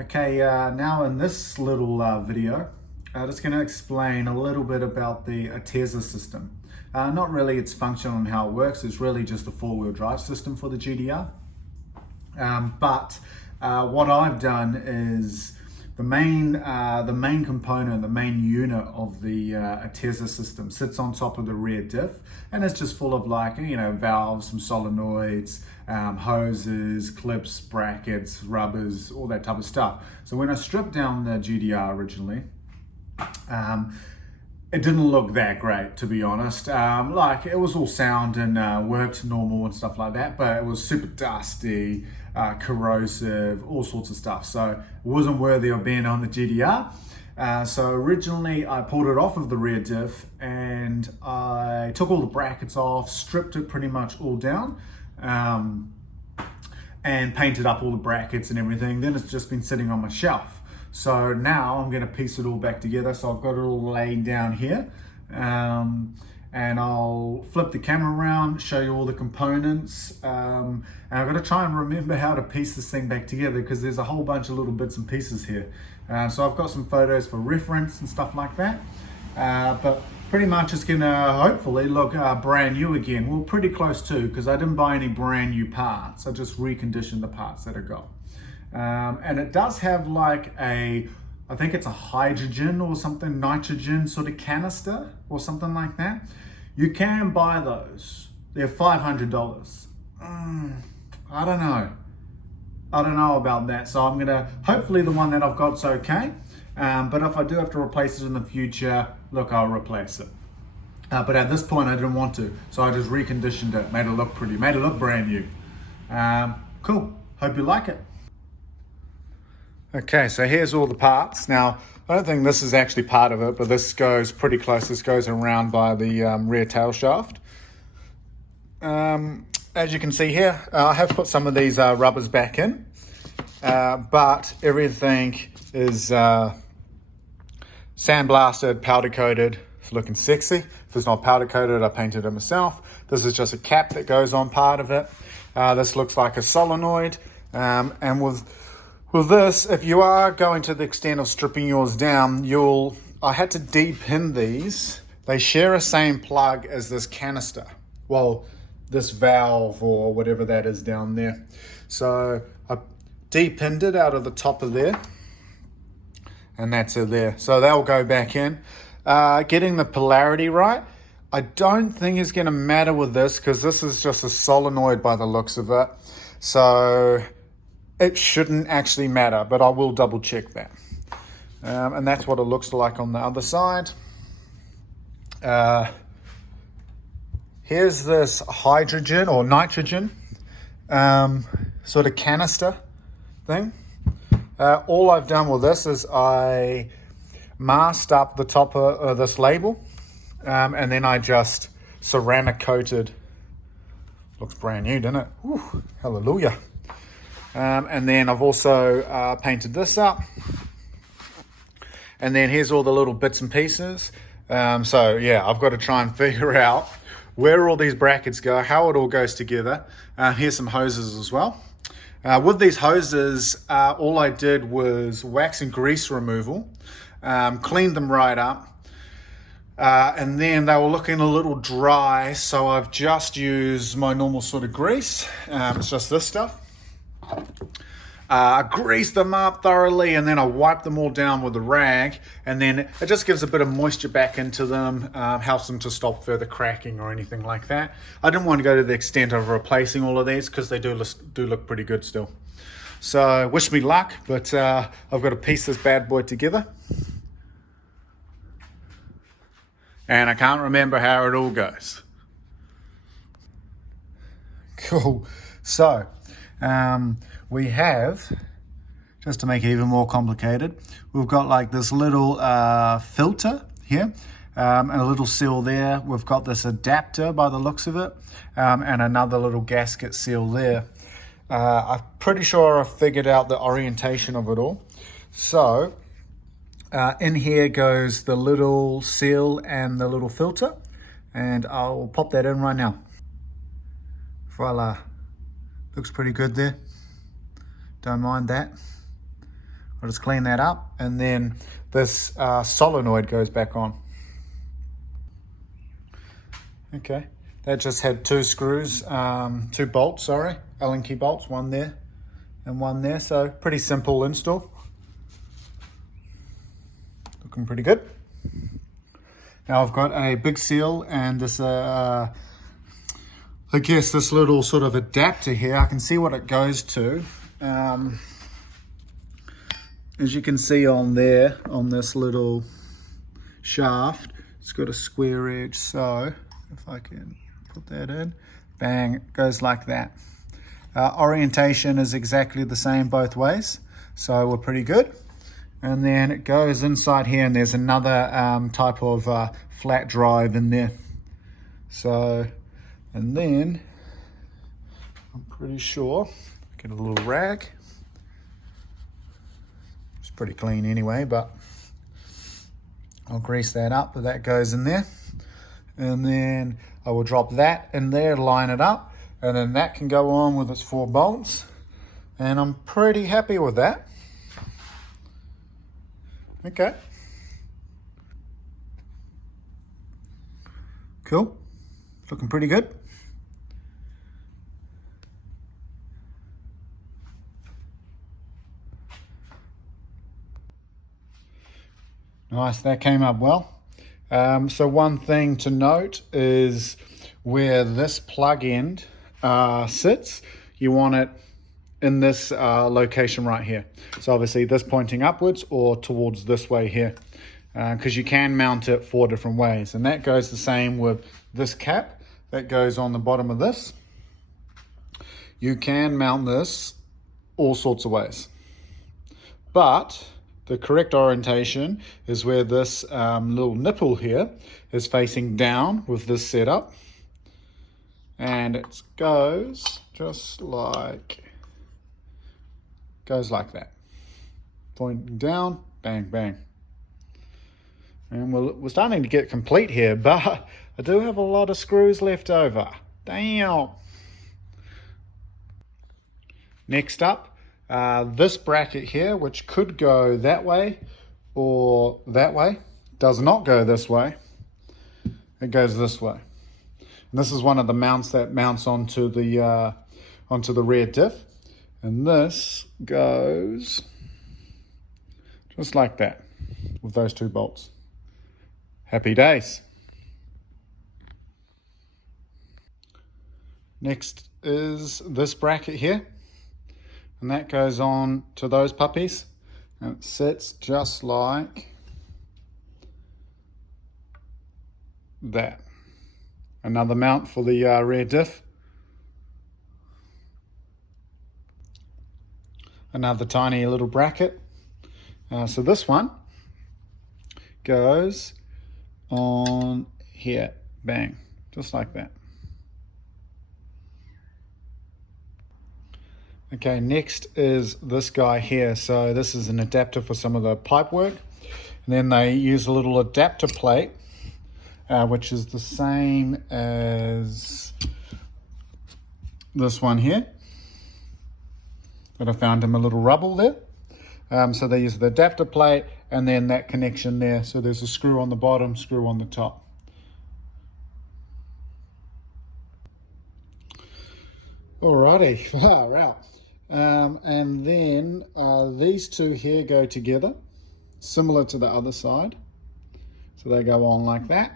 Okay, now in this little video, I'm just going to explain a little bit about the ATTESA system. Not really its function and how it works, it's really just a four-wheel drive system for the GTR. But what I've done is the main component, the main unit of the ATTESA system sits on top of the rear diff, and it's just full of valves, some solenoids, hoses, clips, brackets, rubbers, all that type of stuff. So when I stripped down the GTR originally, it didn't look that great, to be honest. It was all sound and worked normal and stuff like that, but it was super dusty, corrosive, all sorts of stuff. So it wasn't worthy of being on the GTR. So originally I pulled it off of the rear diff and I took all the brackets off, stripped it pretty much all down, and painted up all the brackets and everything. Then it's just been sitting on my shelf. So now I'm going to piece it all back together. So I've got it all laid down here, and I'll flip the camera around, show you all the components, and I've got to try and remember how to piece this thing back together because there's a whole bunch of little bits and pieces here. So I've got some photos for reference and stuff like that, but pretty much it's going to hopefully look brand new again. Well, pretty close to, because I didn't buy any brand new parts. I just reconditioned the parts that I got. And it does have I think it's a hydrogen or something, nitrogen sort of canister or something like that. You can buy those. They're $500. I don't know. I don't know about that. So I'm gonna, hopefully the one that I've got's okay. But if I do have to replace it in the future, look, I'll replace it. But at this point I didn't want to. So I just reconditioned it, made it look pretty, made it look brand new. Cool, hope you like it. Okay, so here's all the parts. Now, I don't think this is actually part of it, but this goes pretty close. This goes around by the rear tail shaft. As you can see here, I have put some of these rubbers back in, but everything is sandblasted, powder coated. It's looking sexy. If it's not powder coated, I painted it myself. This is just a cap that goes on part of it. This looks like a solenoid, and with this, if you are going to the extent of stripping yours down, I had to de-pin these. They share a same plug as this canister. Well, this valve or whatever that is down there. So I de-pinned it out of the top of there, and that's it there. So they'll go back in. Getting the polarity right, I don't think is gonna matter with this because this is just a solenoid by the looks of it. So it shouldn't actually matter, but I will double check that. And that's what it looks like on the other side. Here's this hydrogen or nitrogen sort of canister thing. All I've done with this is I masked up the top of this label, and then I just ceramic coated. Looks brand new, doesn't it? Whew, hallelujah. And then I've also painted this up. And then here's all the little bits and pieces. So yeah, I've got to try and figure out where all these brackets go, how it all goes together. Here's some hoses as well. With these hoses, all I did was wax and grease removal, cleaned them right up. And then they were looking a little dry, so I've just used my normal sort of grease. It's just this stuff. I grease them up thoroughly and then I wipe them all down with a rag, and then it just gives a bit of moisture back into them, helps them to stop further cracking or anything like that. I didn't want to go to the extent of replacing all of these because they do look pretty good still. So wish me luck, but I've got to piece this bad boy together. And I can't remember how it all goes. Cool. So we have, just to make it even more complicated, we've got like this little filter here, and a little seal there. We've got this adapter by the looks of it, and another little gasket seal there. I'm pretty sure I figured out the orientation of it all. So in here goes the little seal and the little filter, and I'll pop that in right now. Voila, looks pretty good there. Don't mind that. I'll just clean that up, and then this solenoid goes back on. Okay, that just had two screws, two bolts, sorry, Allen key bolts, one there and one there, so pretty simple install. Looking pretty good. Now I've got a big seal and this, I guess this little sort of adapter here. I can see what it goes to. As you can see on there, on this little shaft, it's got a square edge, so if I can put that in, bang, it goes like that. Orientation is exactly the same both ways, so we're pretty good. And then it goes inside here, and there's another type of flat drive in there. So, and then I'm pretty sure, get a little rag. It's pretty clean anyway, but I'll grease that up, but that goes in there. And then I will drop that in there, line it up, and then that can go on with its 4 bolts. And I'm pretty happy with that. Okay. Cool. Looking pretty good. Nice, that came up well. So one thing to note is where this plug end sits, you want it in this location right here. So obviously this pointing upwards or towards this way here, because you can mount it 4 different ways. And that goes the same with this cap that goes on the bottom of this. You can mount this all sorts of ways. But the correct orientation is where this little nipple here is facing down with this setup. And it goes just like, goes like that. Pointing down, bang, bang. And we're starting to get complete here, but I do have a lot of screws left over. Damn. Next up, this bracket here, which could go that way or that way, does not go this way. It goes this way. And this is one of the mounts that mounts onto the rear diff. And this goes just like that with those 2 bolts. Happy days. Next is this bracket here. And that goes on to those puppies. And it sits just like that. Another mount for the rear diff. Another tiny little bracket. So this one goes on here. Bang. Just like that. Okay, next is this guy here. So this is an adapter for some of the pipe work. And then they use a little adapter plate, which is the same as this one here. But I found him a little rubble there. So they use the adapter plate and then that connection there. So there's a screw on the bottom, screw on the top. Alrighty, far out. And then these 2 here go together, similar to the other side. So they go on like that.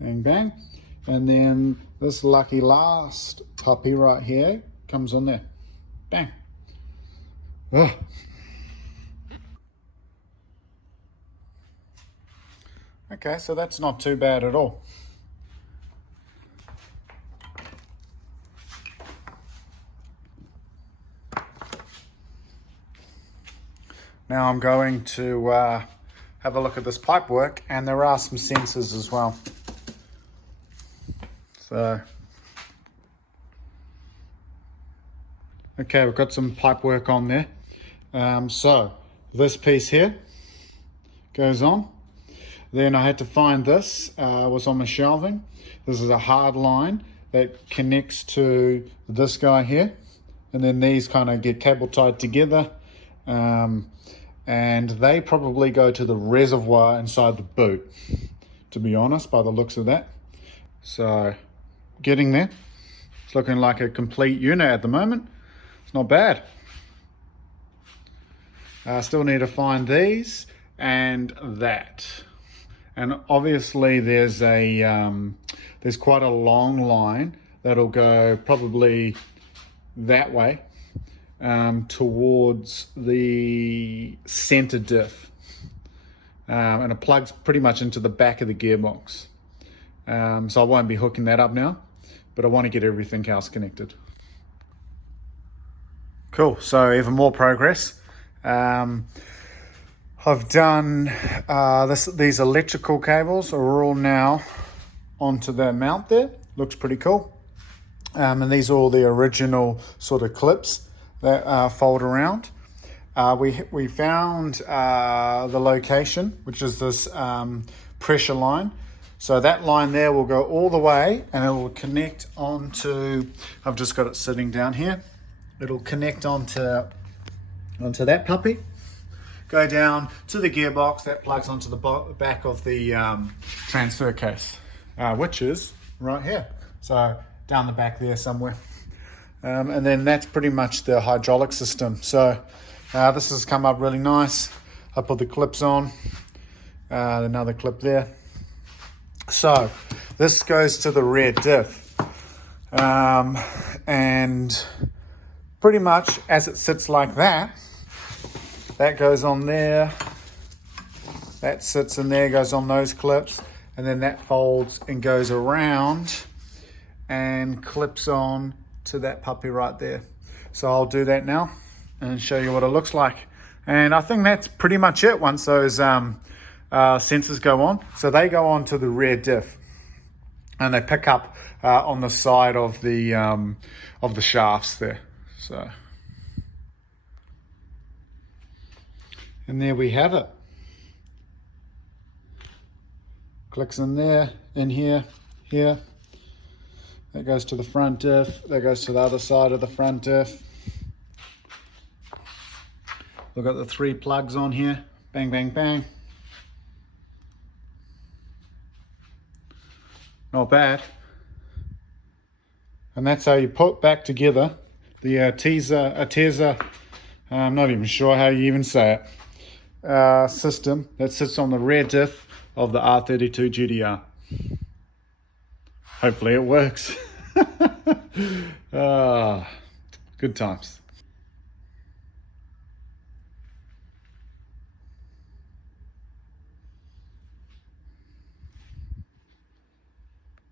Bang, bang. And then this lucky last puppy right here comes on there. Bang. Ugh. Okay, so that's not too bad at all. Now I'm going to have a look at this pipe work, and there are some sensors as well. So, okay, we've got some pipe work on there. So this piece here goes on. Then I had to find this, was on the shelving. This is a hard line that connects to this guy here, and then these kind of get cable tied together, and they probably go to the reservoir inside the boot, to be honest, by the looks of that. So getting there. It's looking like a complete unit at the moment. It's not bad. I still need to find these and that. And obviously there's quite a long line that'll go probably that way towards the center diff. And it plugs pretty much into the back of the gearbox. So I won't be hooking that up now, but I want to get everything else connected. Cool, so even more progress. I've done these electrical cables are all now onto the mount there. Looks pretty cool. And these are all the original sort of clips that fold around. We found the location, which is this pressure line. So that line there will go all the way and it will connect onto, I've just got it sitting down here. It'll connect onto that puppy, go down to the gearbox that plugs onto the back of the transfer case, which is right here. So down the back there somewhere. And then that's pretty much the hydraulic system. So this has come up really nice. I put the clips on, another clip there. So this goes to the rear diff, and pretty much as it sits like that, that goes on there, that sits in there, goes on those clips, and then that folds and goes around and clips on to that puppy right there. So I'll do that now and show you what it looks like. And I think that's pretty much it once those sensors go on. So they go on to the rear diff and they pick up on the side of the shafts there. So, and there we have it. Clicks in there, in here, here. That goes to the front diff. That goes to the other side of the front diff. We've got the 3 plugs on here. Bang, bang, bang. Not bad. And that's how you put back together the ATTESA, I'm not even sure how you even say it, system that sits on the rear diff of the R32 GTR. Hopefully it works. Good times.